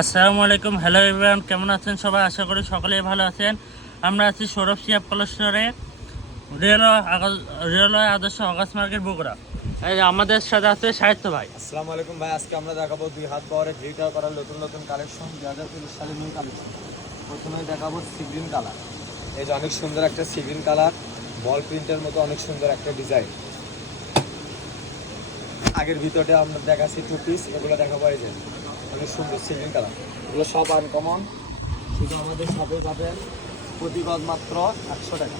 আসসালামু আলাইকুম। Hello everyone কেমন আছেন সবাই? আশা করি সকলেই ভালো আছেন। আমরা আছি সৌরভ সিয়াব কলেশ্বরে রেলওয়ে রেলওয়ে আদর্শ অগাস্ট মার্কেট বগুড়া। আমাদের সাথে আছে সাহিত্য ভাই। আসসালামু আলাইকুম ভাই, আজকে আমরা দেখাবো দুই হাত পাওয়ারে গ্লিটার করার নতুন নতুন কালেকশন দুই হাজার তিরিশ সালের নিউ কালেকশন প্রথমে দেখাবো সিগ্রিন কালার এই যে অনেক সুন্দর একটা সিগ্রিন কালার বল প্রিন্টের মতো অনেক সুন্দর একটা ডিজাইন আগের ভিতরে আমরা দেখাচ্ছি টু পিস এগুলো দেখাবো এই যে। অনেক সুন্দর সিলিং কালার। এগুলো সব আনকমন শুধু আমাদের সাথে পাবেন প্রতি গজ মাত্র একশো টাকা।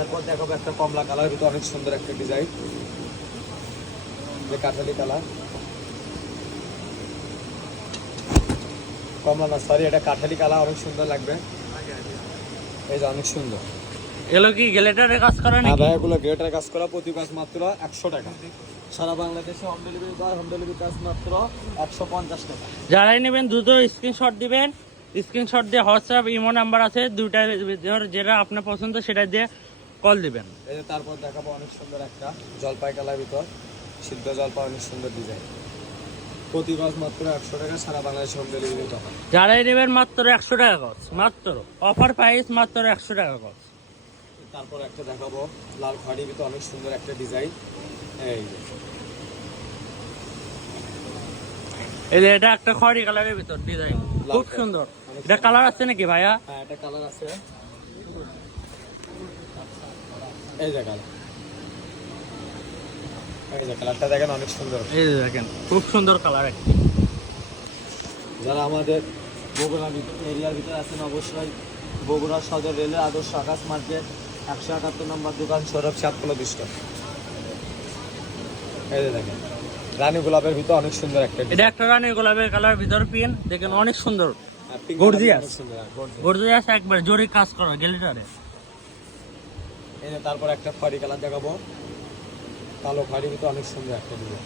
এরপর দেখাবো একটা কমলা কালার ভিতরে অনেক সুন্দর একটা ডিজাইন যে কাঠালি কালার। কমলা না সরি এটা কাঠালি কালার, অনেক সুন্দর লাগবে। এই যে অনেক সুন্দর। এগুলো কি গ্লেটারের কাজ করে হ্যাঁ নাকি? ভাই এগুলো গেটের কাজ করা প্রতি কাজ মাত্র একশো টাকা। সারা বাংলাদেশে হোম ডেলিভারি বা হোম ডেলিভারি কাজ মাত্র একশো পঞ্চাশ টাকা। যারাই নেবেন দ্রুত স্ক্রিনশট দিবেন। স্ক্রিনশট দিয়ে হোয়াটসঅ্যাপ ইমো নাম্বার আছে ভিতর যেটা আপনার পছন্দ সেটা দিয়ে কল দিবেন। এই তারপর দেখাবো অনেক সুন্দর একটা জলপাই কালার ভিতর। সিদ্ধ জলপাই অনেক সুন্দর ডিজাইন প্রতি গজ মাত্র একশো টাকা সারা বাংলাদেশে হোম ডেলিভারি টাকা যারাই নেবেন মাত্র একশো টাকা কস মাত্র। অফার প্রাইস মাত্র একশো টাকা কস তারপর একটা দেখাবো। লাল খাড়ির ভিতরে অনেক সুন্দর একটা ডিজাইন এই এই যে এটা একটা কালারের ভিতর ডিজাইন খুব সুন্দর। এটা কালার আছে নাকি ভাইয়া? হ্যাঁ এটা কালার আছে। এই যে কালার এই যে কালারটা দেখেন অনেক সুন্দর। এই যে দেখেন খুব সুন্দর কালার একটা। যারা আমাদের বগুড়া এরিয়ার ভিতরে আছেন অবশ্যই বগুড়া সদর রেলের আদর্শ আকাশ মার্কেট একশো একাত্তর নম্বর দোকান সৌরভ সাতকলা দুষ্ট এই দেখেন রানী গোলাপের ভিতর অনেক সুন্দর একটা এটা একটা রানী গোলাপের কালার ভিতর পিন দেখেন অনেক সুন্দর। হ্যাঁ, হ্যাঁ, gorgeous। গর্জিয়াস একবার জরি কাজ করা গ্যালিটারে এই যে তারপর একটা খড়ি কালার দেখাবো। কালো খড়ির ভিতর অনেক সুন্দর একটা ডিজাইন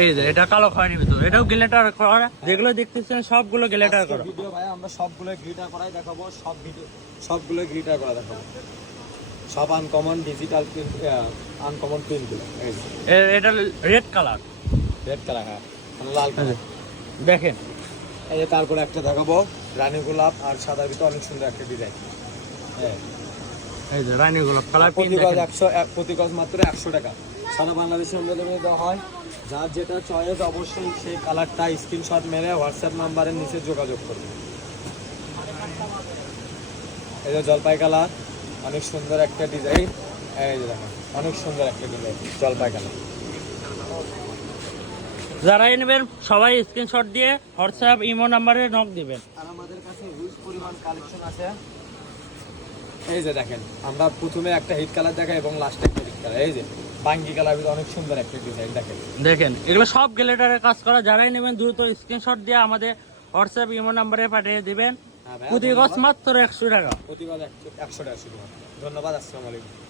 এই যে এটা কালো খয়েরির ভিতর। এটাও গ্লেটার করা যেগুলো দেখতেছেন সবগুলো গ্লেটার করা ভিডিও ভাই আমরা সবগুলো গ্রিটার করাই দেখাবো সব ভিডিও সবগুলো গ্রিটার করা দেখাবো। সব আনকমন ডিজিটাল প্রিন্ট আনকমন প্রিন্টগুলো এটা রেড কালার রেড কালার হ্যাঁ লাল কালার দেখেন। এই যে তারপরে একটা দেখাবো রানী গোলাপ আর সাদার ভিতরে অনেক সুন্দর একটা ডিজাইন হ্যাঁ। এই যে রানী গোলাপ কালার প্রতি গজ একশো এক- প্রতি গজ মাত্র একশো টাকা। সারা বাংলাদেশের মধ্যে দেওয়া হয়। যার যেটা চয়েস অবশ্যই সেই কালারটা স্ক্রিনশট মেরে হোয়াটসঅ্যাপ নাম্বারের নিচে যোগাযোগ করবে। এই যে জলপাই কালার অনেক সুন্দর একটা ডিজাইন এই যে দেখেন অনেক সুন্দর একটা ডিজাইন জলপাই কালার যারাই নেবেন সবাই স্ক্রিনশট দিয়ে হোয়াটসঅ্যাপ ইমো নাম্বারে নক দিবেন। আর আমাদের কাছে হিউজ পরিমাণ কালেকশন আছে। এই যে দেখেন আমরা প্রথমে একটা হিট কালার দেখাই এবং লাস্টে একটা হিট কালার এই যে বাঙ্গি কালার অনেক সুন্দর একটা ডিজাইন দেখেন। দেখেন এগুলো সব গ্লেটারের কাজ করা। যারাই নেবেন দ্রুত স্ক্রিনশট দিয়ে আমাদের হোয়াটসঅ্যাপ ইমো নাম্বারে পাঠিয়ে দিবেন। প্রতি গছ মাত্র একশো টাকা। প্রতিবাদ একশো টাকা শুধু ধন্যবাদ আসসালামু আলাইকুম।